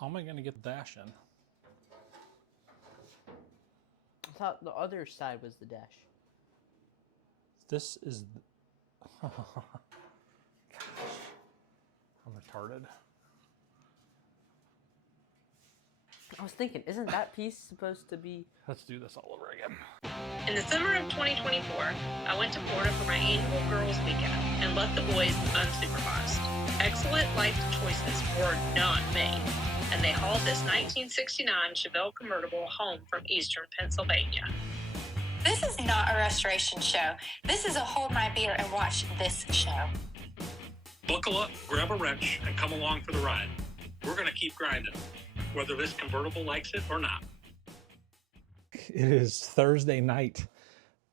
How am I going to get the dash in? I thought the other side was the dash. This is... Gosh. I'm retarded. I was thinking, isn't that piece supposed to be... Let's do this all over again. In the summer of 2024, I went to Florida for my annual girls' weekend and left the boys unsupervised. Excellent life choices were not made, and they hauled this 1969 Chevelle convertible home from eastern Pennsylvania. This is not a restoration show. This is a hold my beer and watch this show. Buckle up, grab a wrench, and come along for the ride. We're going to keep grinding, whether this convertible likes it or not. It is Thursday night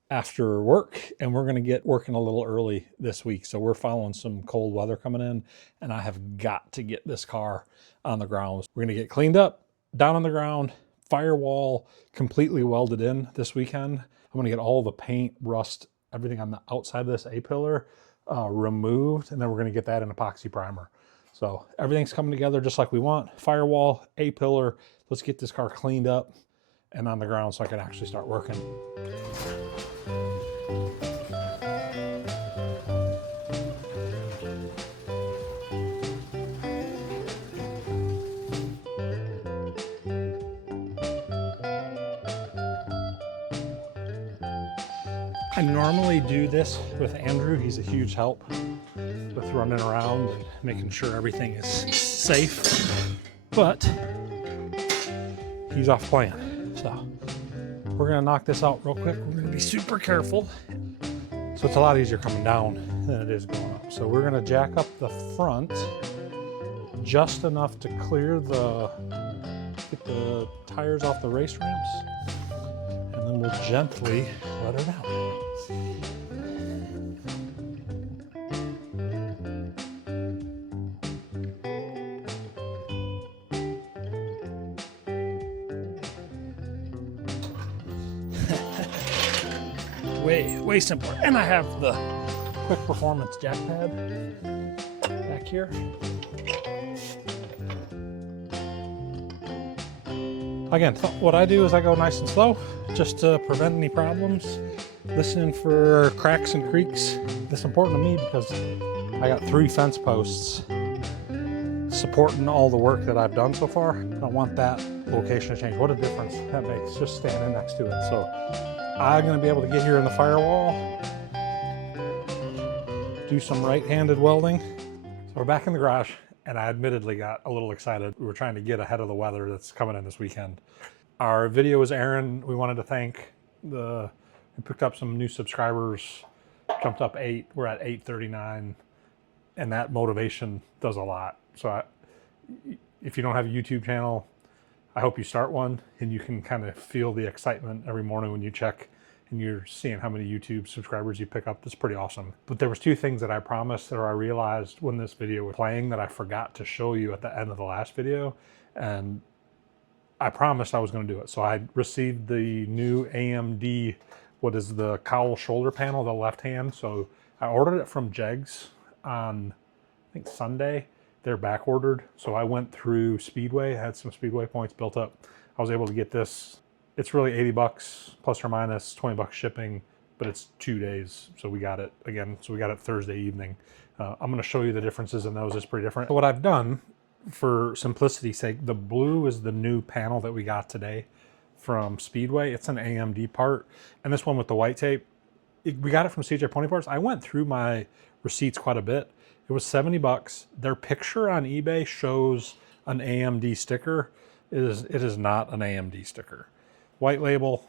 after work, and we're going to get working a little early this week. So we're following some cold weather coming in, and I have got to get this car on the ground. We're going to get cleaned up, down on the ground, firewall completely welded in this weekend. I'm going to get all the paint, rust, everything on the outside of this A-pillar removed, and then we're going to get that in epoxy primer. So everything's coming together just like we want. Firewall, A-pillar, let's get this car cleaned up and on the ground so I can actually start working. I normally do this with Andrew. He's a huge help with running around and making sure everything is safe, but he's off plan. So we're gonna knock this out real quick. We're gonna be super careful. So it's a lot easier coming down than it is going up. So we're gonna jack up the front just enough to clear get the tires off the race ramps, and then we'll gently let her down. Way simpler. And I have the quick performance jack pad back here. Again, what I do is I go nice and slow just to prevent any problems. Listening for cracks and creaks. This is important to me because I got 3 fence posts supporting all the work that I've done so far. I don't want that location to change. What a difference that makes just standing next to it. So I'm going to be able to get here in the firewall, do some right-handed welding. So we're back in the garage, and I admittedly got a little excited. We were trying to get ahead of the weather that's coming in this weekend. Our video was airing. We wanted to thank we picked up some new subscribers, jumped up 8. We're at 839, and that motivation does a lot. So if you don't have a YouTube channel, I hope you start one, and you can kind of feel the excitement every morning when you check and you're seeing how many YouTube subscribers you pick up. That's pretty awesome. But there was 2 things that I promised or I realized when this video was playing that I forgot to show you at the end of the last video, and I promised I was going to do it. So I received the new AMD, what is the cowl shoulder panel, the left hand. So I ordered it from JEGS on, I think, Sunday. They're back ordered. So I went through Speedway, had some Speedway points built up. I was able to get this. It's really $80 plus or minus $20 shipping, but it's 2 days. So we got it again. So we got it Thursday evening. I'm going to show you the differences in those. It's pretty different. So what I've done for simplicity's sake, the blue is the new panel that we got today from Speedway. It's an AMD part. And this one with the white tape, we got it from CJ Pony Parts. I went through my receipts quite a bit. It was $70. Their picture on eBay shows an AMD sticker. It is not an AMD sticker. White label,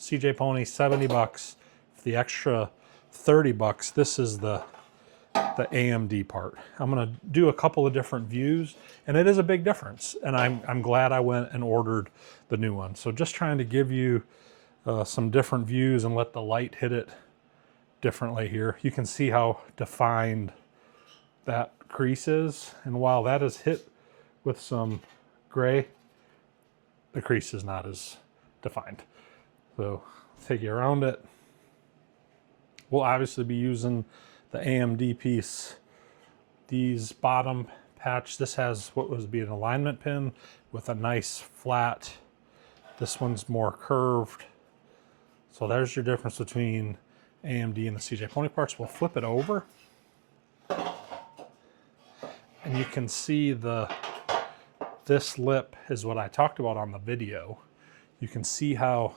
CJ Pony, $70. For the extra $30, this is the AMD part. I'm gonna do a couple of different views, and it is a big difference. And I'm glad I went and ordered the new one. So just trying to give you some different views and let the light hit it differently here. You can see how defined that crease is, and while that is hit with some gray, the crease is not as defined. So take you around it. We'll obviously be using the AMD piece. These bottom patch. This has what would be an alignment pin with a nice flat. This one's more curved. So there's your difference between AMD and the CJ Pony parts. We'll flip it over. And you can see this lip is what I talked about on the video. You can see how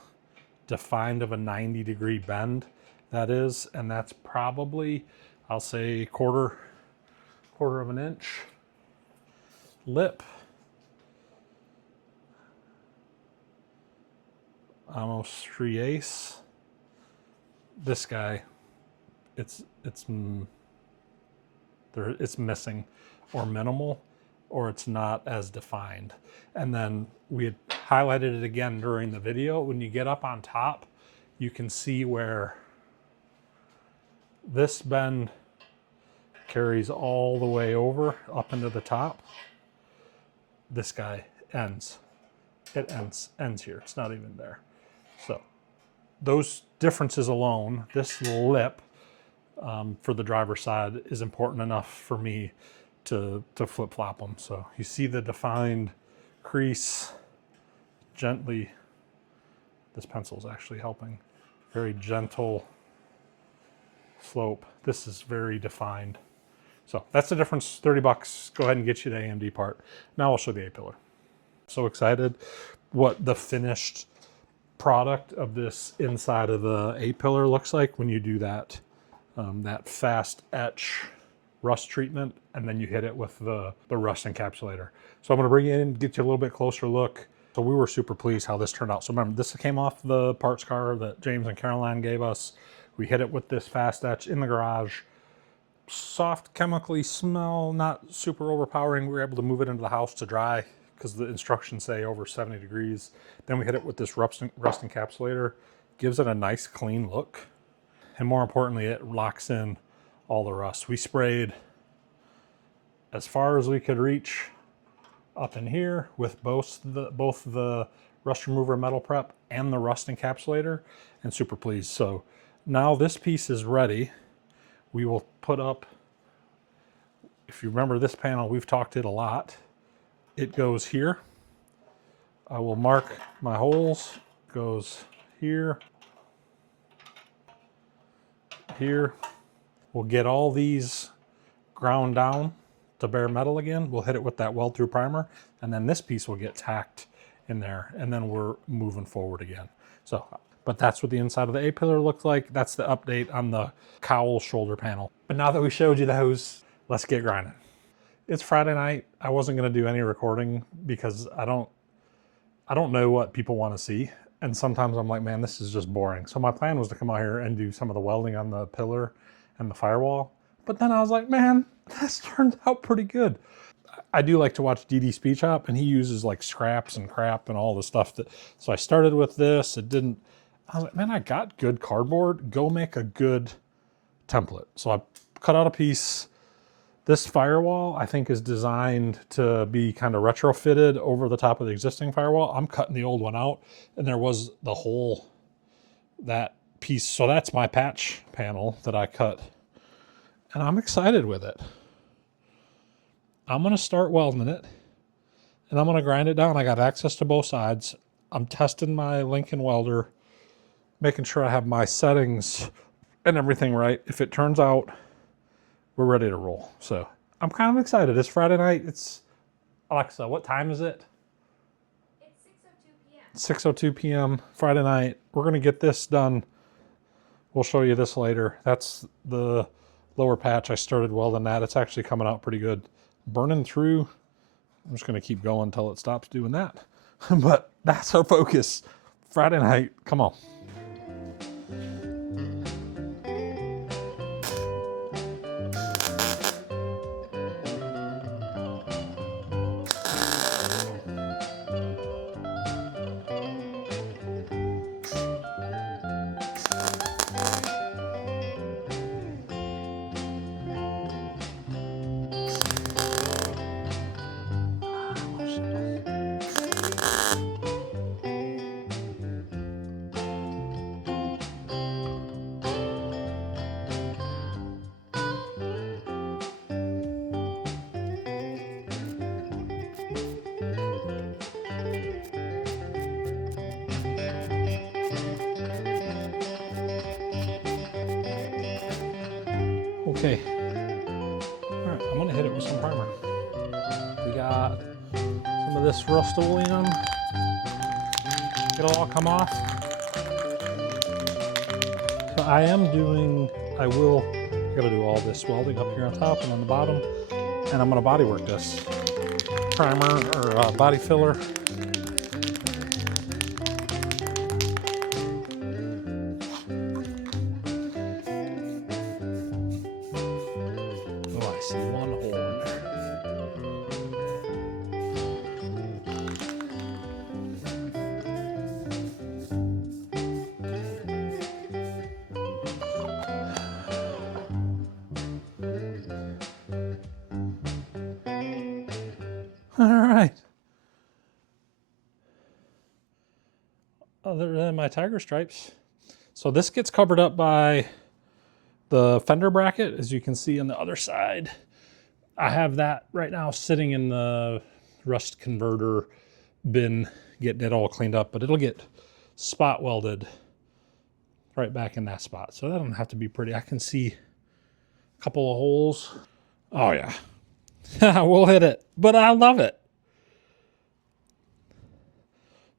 defined of a 90-degree bend that is, and that's probably, I'll say, quarter of an inch lip. Almost 3/8. This guy, it's missing or minimal, or it's not as defined. And then we had highlighted it again during the video. When you get up on top, you can see where this bend carries all the way over up into the top. This guy ends. It ends here. It's not even there. So those differences alone, this lip for the driver's side is important enough for me to flip-flop them. So you see the defined crease gently. This pencil is actually helping. Very gentle slope. This is very defined. So that's the difference, 30 bucks. Go ahead and get you the AMD part. Now I'll show the A-pillar. So excited what the finished product of this inside of the A-pillar looks like when you do that, that fast etch rust treatment, and then you hit it with the rust encapsulator. So I'm gonna bring you in, get you a little bit closer look. So we were super pleased how this turned out. So remember, this came off the parts car that James and Caroline gave us. We hit it with this fast etch in the garage. Soft chemically smell, not super overpowering. We were able to move it into the house to dry because the instructions say over 70 degrees. Then we hit it with this rust encapsulator. Gives it a nice clean look. And more importantly, it locks in all the rust. We sprayed as far as we could reach up in here with both the rust remover metal prep and the rust encapsulator, and super pleased. So now this piece is ready. We will put up, if you remember this panel, we've talked it a lot. It goes here. I will mark my holes. Goes here, here. We'll get all these ground down to bare metal again. We'll hit it with that weld through primer, and then this piece will get tacked in there, and then we're moving forward again. So, but that's what the inside of the A-pillar looks like. That's the update on the cowl shoulder panel. But now that we showed you those, let's get grinding. It's Friday night. I wasn't gonna do any recording because I don't know what people wanna see. And sometimes I'm like, man, this is just boring. So my plan was to come out here and do some of the welding on the pillar and the firewall. But then I was like, man, this turned out pretty good. I do like to watch DD Speed Shop, and he uses like scraps and crap and all the stuff that, so I started with this. I was like, man, I got good cardboard. Go make a good template. So I cut out a piece. This firewall, I think, is designed to be kind of retrofitted over the top of the existing firewall. I'm cutting the old one out, and there was the hole, that piece. So that's my patch panel that I cut, and I'm excited with it. I'm gonna start welding it, and I'm gonna grind it down. I got access to both sides. I'm testing my Lincoln welder, making sure I have my settings and everything right. If it turns out, we're ready to roll. So I'm kind of excited. It's Friday night. It's, Alexa, what time is it? It's 6:02 p.m. Friday night. We're gonna get this done. We'll show you this later. That's the lower patch. I started welding that. It's actually coming out pretty good. Burning through. I'm just gonna keep going until it stops doing that. But that's our focus. Friday night, come on. Okay. All right, I'm gonna hit it with some primer. We got some of this Rust-Oleum. It'll all come off. So I gotta do all this welding up here on top and on the bottom, and I'm gonna body work this primer or body filler. Oh, I see one hole in there. All right. Other than my tiger stripes. So this gets covered up by the fender bracket, as you can see on the other side. I have that right now sitting in the rust converter bin, getting it all cleaned up, but it'll get spot welded right back in that spot. So that don't have to be pretty. I can see a couple of holes. Oh yeah. We'll hit it, but I love it.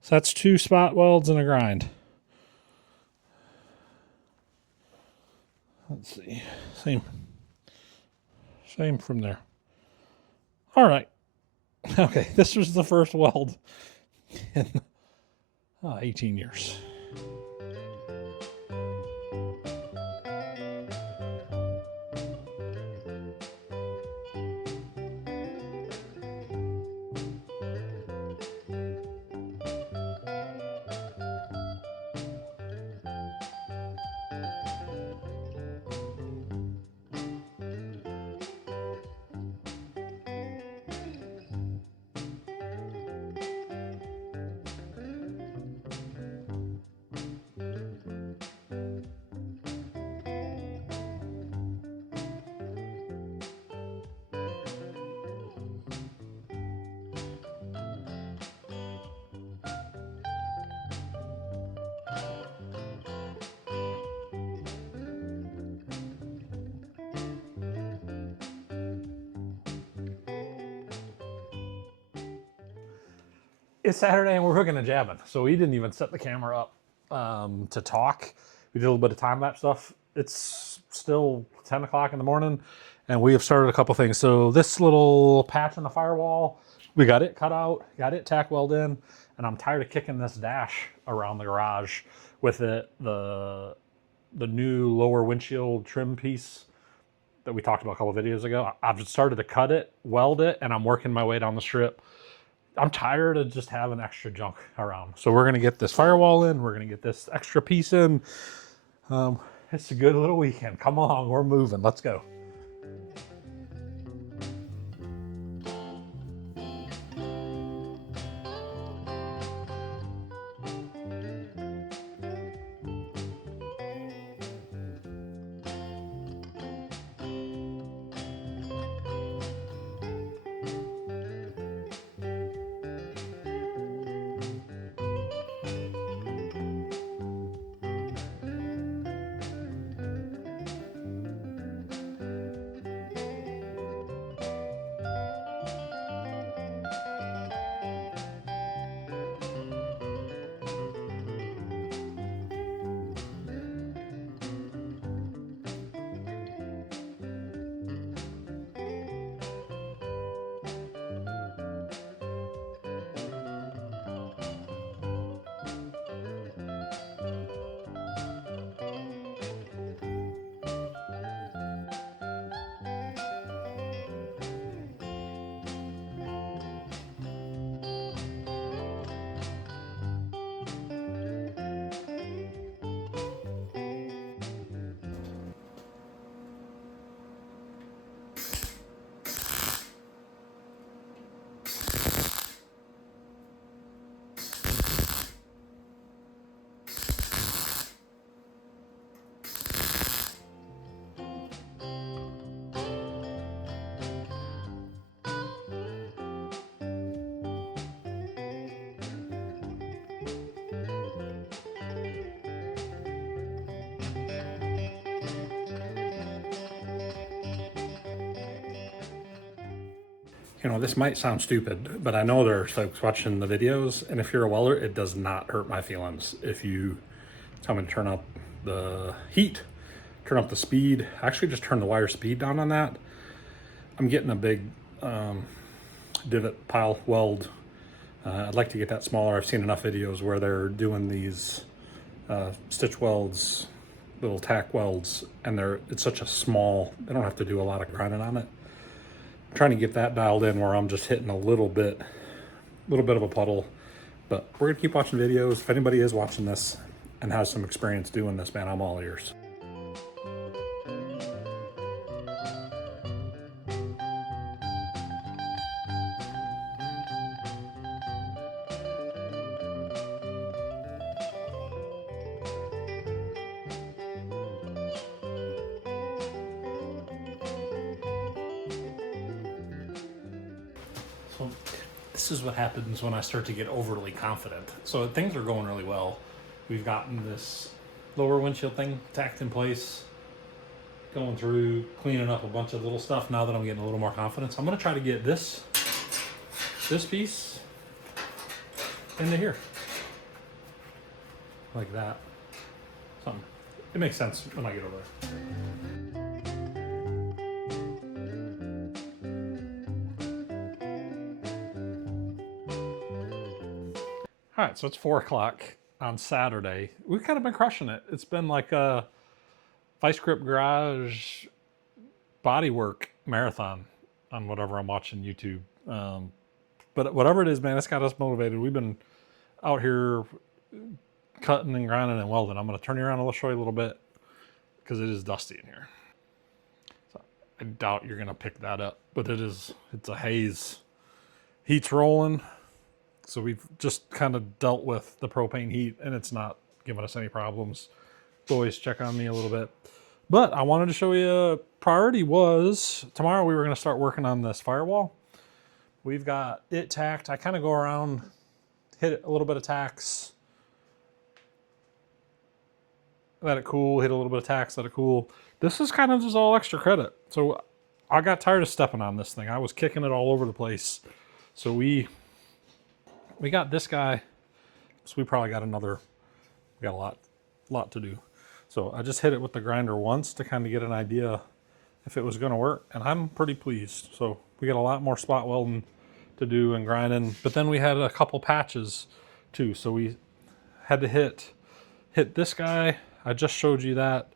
So that's 2 spot welds and a grind. Let's see, same from there. All right, okay, this was the first weld in 18 years. It's Saturday and we're hooking and jabbing. So we didn't even set the camera up to talk. We did a little bit of time-lapse stuff. It's still 10 o'clock in the morning and we have started a couple things. So this little patch on the firewall, we got it cut out, got it tack welded in, and I'm tired of kicking this dash around the garage with it, the new lower windshield trim piece that we talked about a couple of videos ago. I've started to cut it, weld it, and I'm working my way down the strip. I'm tired of just having extra junk around. So we're gonna get this firewall in, we're gonna get this extra piece in. It's a good little weekend. Come along, we're moving, let's go. You know, this might sound stupid, but I know there's folks watching the videos, and if you're a welder, it does not hurt my feelings if you tell me to turn up the heat, turn up the speed. Actually, just turn the wire speed down on that. I'm getting a big divot pile weld. I'd like to get that smaller. I've seen enough videos where they're doing these stitch welds, little tack welds, and it's such a small, they don't have to do a lot of grinding on it. I'm trying to get that dialed in where I'm just hitting a little bit of a puddle. But we're gonna keep watching videos. If anybody is watching this and has some experience doing this, man, I'm all ears. So this is what happens when I start to get overly confident. So things are going really well. We've gotten this lower windshield thing tacked in place, going through, cleaning up a bunch of little stuff. Now that I'm getting a little more confidence, I'm gonna try to get this piece into here. Like that. Something. It makes sense when I get over there. All right, so it's 4 o'clock on Saturday. We've kind of been crushing it. It's been like a Vice Grip Garage bodywork marathon on whatever I'm watching YouTube. But whatever it is, man, it's got us motivated. We've been out here cutting and grinding and welding. I'm going to turn you around and show you a little bit because it is dusty in here. So I doubt you're going to pick that up, but it's a haze. Heat's rolling. So we've just kind of dealt with the propane heat and it's not giving us any problems. Boys check on me a little bit. But I wanted to show you, priority was, tomorrow we were going to start working on this firewall. We've got it tacked. I kind of go around, hit a little bit of tacks, let it cool, hit a little bit of tacks, let it cool. This is kind of just all extra credit. So I got tired of stepping on this thing. I was kicking it all over the place. So we got this guy, so we probably got we got a lot to do. So I just hit it with the grinder once to kind of get an idea if it was going to work, and I'm pretty pleased. So we got a lot more spot welding to do and grinding, but then we had a couple patches too. So we had to hit this guy. I just showed you that.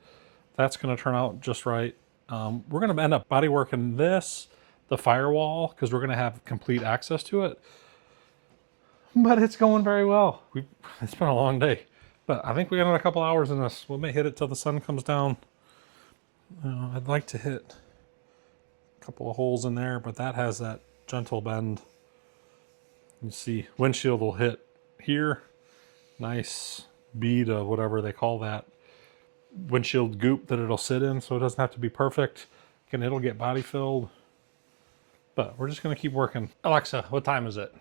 That's going to turn out just right. We're going to end up body working the firewall, because we're going to have complete access to it. But it's going very well. It's been a long day, but I think we got another couple hours in this. We may hit it till the sun comes down. I'd like to hit a couple of holes in there, but that has that gentle bend. You see, windshield will hit here. Nice bead of whatever they call that windshield goop that it'll sit in, so it doesn't have to be perfect. And it'll get body filled. But we're just gonna keep working. Alexa, what time is it?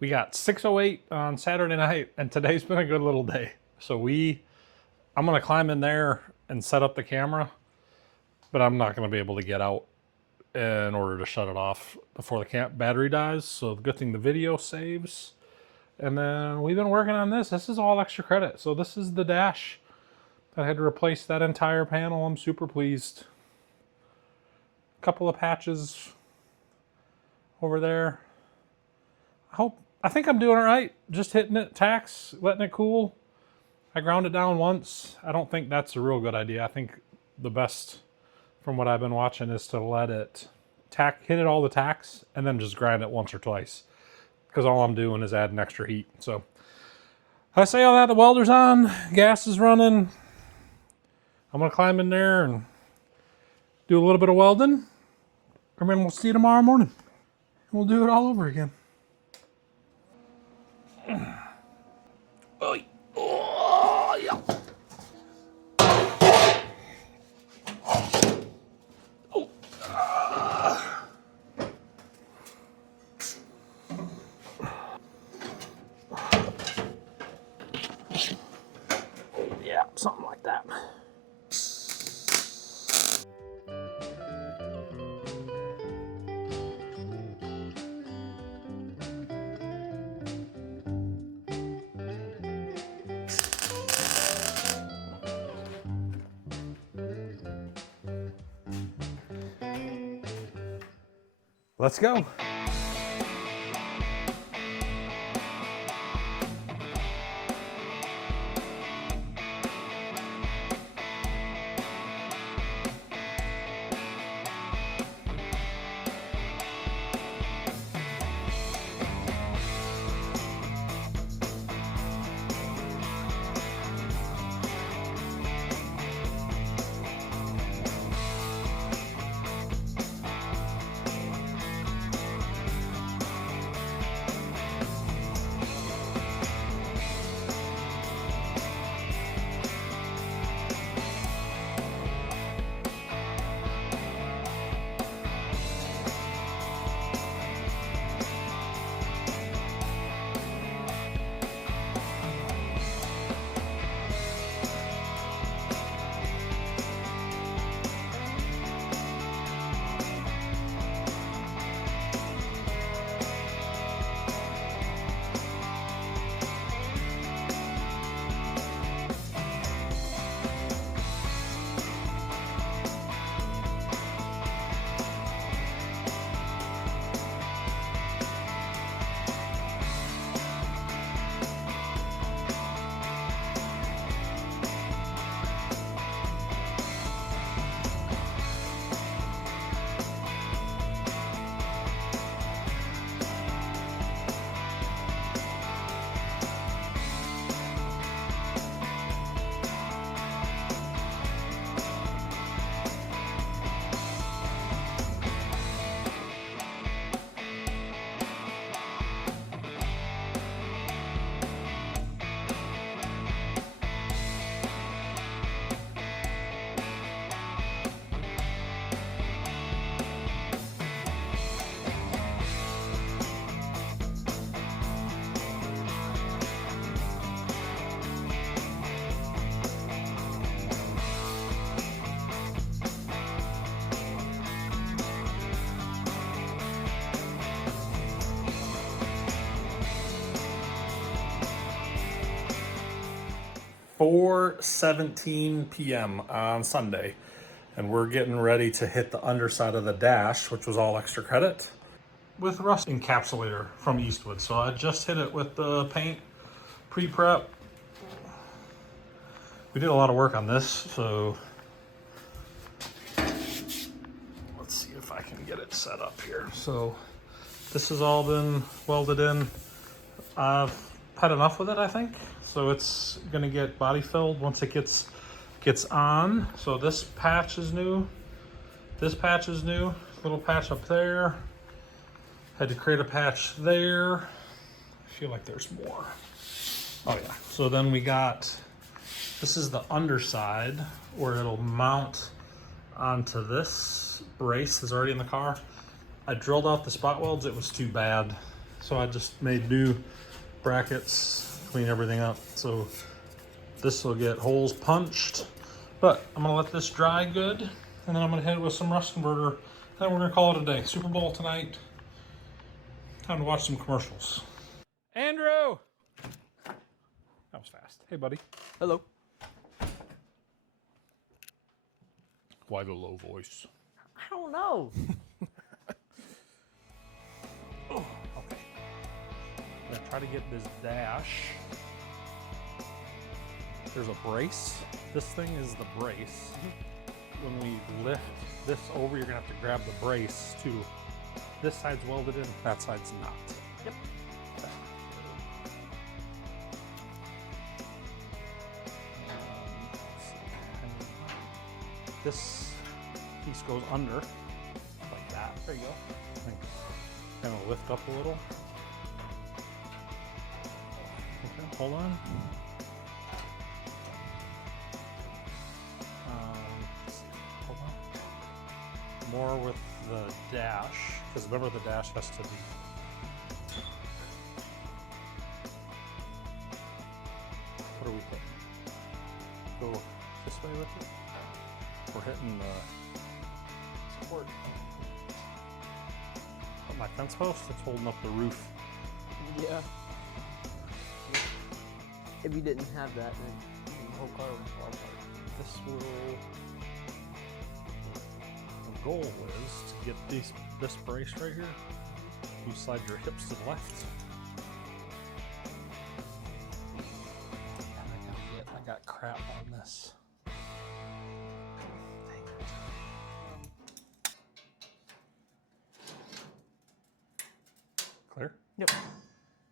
We got 6:08 on Saturday night, and today's been a good little day. So I'm gonna climb in there and set up the camera, but I'm not gonna be able to get out in order to shut it off before the battery dies. So the good thing the video saves. And then we've been working on this. This is all extra credit. So this is the dash. I had to replace that entire panel. I'm super pleased. A couple of patches over there. I think I'm doing all right. Just hitting it, tacks, letting it cool. I ground it down once. I don't think that's a real good idea. I think the best, from what I've been watching, is to let it hit it all the tacks and then just grind it once or twice. Because all I'm doing is adding extra heat. So I say all that, the welder's on, gas is running. I'm gonna climb in there and do a little bit of welding. And then we'll see you tomorrow morning. We'll do it all over again. Oh, yeah. Yeah, something like that. Let's go. $4:17 p.m. on Sunday, and we're getting ready to hit the underside of the dash, which was all extra credit, with rust encapsulator from Eastwood. So I just hit it with the paint pre-prep. We did a lot of work on this, so let's see if I can get it set up here. So this has all been welded in. I've had enough with it, I think. So it's gonna get body filled once it gets on. So this patch is new. This patch is new. Little patch up there. Had to create a patch there. I feel like there's more. Oh yeah. So then we got, this is the underside where it'll mount onto this brace that's already in the car. I drilled out the spot welds, it was too bad. So I just made new brackets, clean everything up. So this will get holes punched, but I'm gonna let this dry good, and then I'm gonna hit it with some rust converter, and then we're gonna call it a day. Super Bowl tonight. Time to watch some commercials. Andrew! That was fast. Hey, buddy. Hello. Why the low voice? I don't know. Oh, okay. I'm gonna try to get this dash. There's a brace. This thing is the brace. When we lift this over, you're gonna have to grab the brace too. This side's welded in, that side's not. Yep. This piece goes under, like that. There you go. Kind of lift up a little. Okay, hold on. Hold on. More with the dash, because remember the dash has to be. What are we hitting? Go this way with it? We're hitting the support. My fence post that's holding up the roof. Yeah. If you didn't have that, then the whole car would fall apart. This will. The goal is to get these this brace right here. You slide your hips to the left. And I got crap on this. Dang it. Clear? Yep.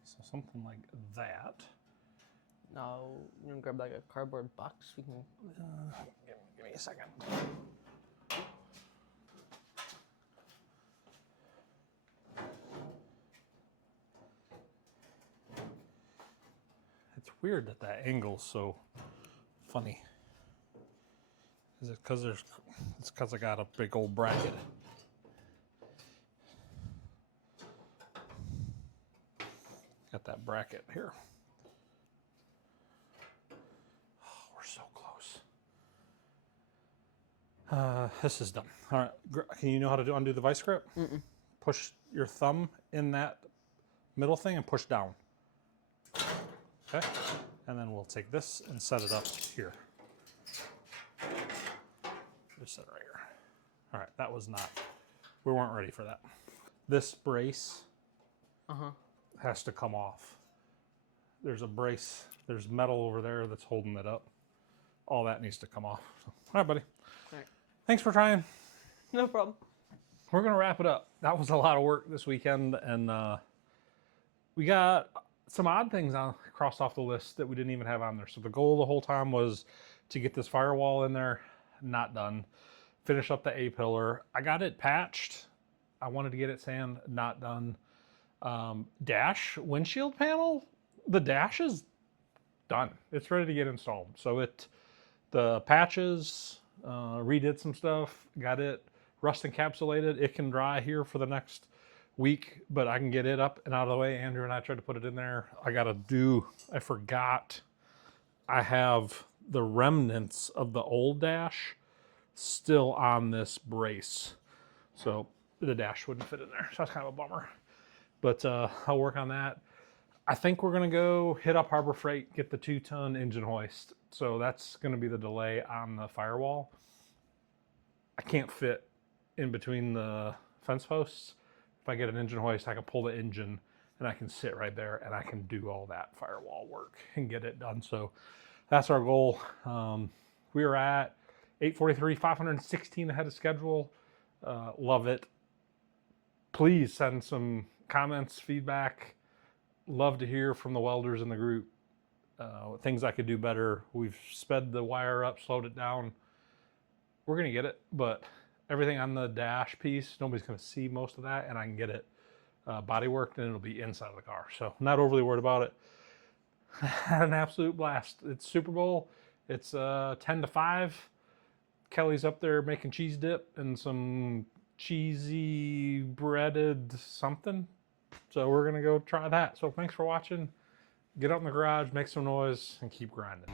So something like that. Now, you can grab like a cardboard box. We can. Give me a second. It's weird that that angle's so funny. Is it because it's because I got a big old bracket. Got that bracket here. Oh, we're so close. This is done. All right, can you know how to undo the vice grip? Mm-mm. Push your thumb in that middle thing and push down. Okay, and then we'll take this and set it up here. Just set it right here. All right, that was not, we weren't ready for that. This brace has to come off. There's a brace, there's metal over there that's holding it up. All that needs to come off. So, all right, buddy. All right. Thanks for trying. No problem. We're gonna wrap it up. That was a lot of work this weekend, and we got some odd things crossed off the list that we didn't even have on there. So the goal the whole time was to get this firewall in there. Not done. Finish up the A-pillar. I got it patched. I wanted to get it sand. Not done. Dash windshield panel. The dash is done. It's ready to get installed. So the patches, redid some stuff. Got it rust encapsulated. It can dry here for the next week, but I can get it up and out of the way. Andrew and I tried to put it in there. I forgot. I have the remnants of the old dash still on this brace. So the dash wouldn't fit in there. So that's kind of a bummer. But I'll work on that. I think we're gonna go hit up Harbor Freight, get the 2-ton engine hoist. So that's gonna be the delay on the firewall. I can't fit in between the fence posts. If I get an engine hoist, I can pull the engine and I can sit right there and I can do all that firewall work and get it done. So that's our goal. We are at 8:43, 516 ahead of schedule. Love it. Please send some comments, feedback. Love to hear from the welders in the group. Things I could do better. We've sped the wire up, slowed it down. We're gonna get it, but everything on the dash piece, nobody's gonna see most of that, and I can get it body worked and it'll be inside of the car. So not overly worried about it. Had an absolute blast. It's Super Bowl. It's 10 to 5. Kelly's up there making cheese dip and some cheesy breaded something. So we're gonna go try that. So thanks for watching. Get out in the garage, make some noise, and keep grinding.